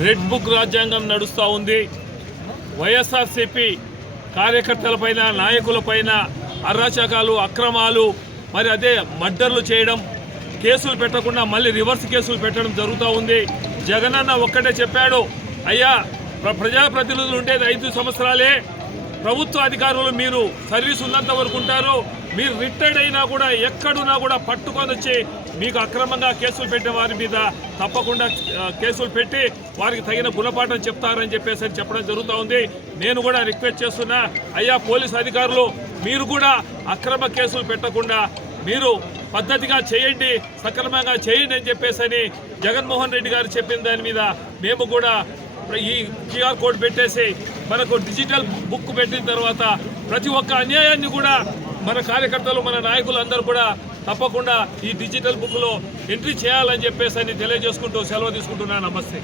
Red book రాజ్యాంగం నడుస్తూ ఉంది. వైఎస్ఆర్సీపీ కార్యకర్తలపైన నాయకులపైన అరాచకాలు అక్రమాలు మరి అదే మర్డర్లు చేయడం కేసులు పెట్టకుండా మళ్ళీ రివర్స్ కేసులు పెట్టడం జరుగుతూ ఉంది. జగనన్న ఒక్కటే చెప్పాడు అయ్యా ప్ర- ప్రజాప్రతినిధులు ఉండేది ఐదు సంవత్సరాలే. ప్రభుత్వ అధికారులు మీరు సర్వీస్ ఉన్నంత వరకు ఉంటారు. మీరు రిటైర్డ్ అయినా కూడా ఎక్కడున్నా కూడా పట్టుకొని వచ్చి మీకు అక్రమంగా కేసులు పెట్టిన వారి మీద తప్పకుండా కేసులు పెట్టి వారికి తగిన గుణపాఠం చెప్తారని చెప్పేసి అని చెప్పడం జరుగుతూ ఉంది. నేను కూడా రిక్వెస్ట్ చేస్తున్నా అయ్యా పోలీస్ అధికారులు మీరు కూడా అక్రమ కేసులు పెట్టకుండా మీరు పద్ధతిగా చేయండి సక్రమంగా చేయండి అని చెప్పేసి అని జగన్మోహన్ రెడ్డి గారు చెప్పిన దాని మీద మేము కూడా ఈ క్యూఆర్ కోడ్ పెట్టేసి మనకు డిజిటల్ బుక్ పెట్టిన తర్వాత ప్రతి ఒక్క అన్యాయాన్ని కూడా మన కార్యకర్తలు మన నాయకులు అందరూ కూడా తప్పకుండా ఈ డిజిటల్ బుక్లో ఎంట్రీ చేయాలని చెప్పేసి అని తెలియజేసుకుంటూ సెలవు తీసుకుంటున్నాను. నమస్తే.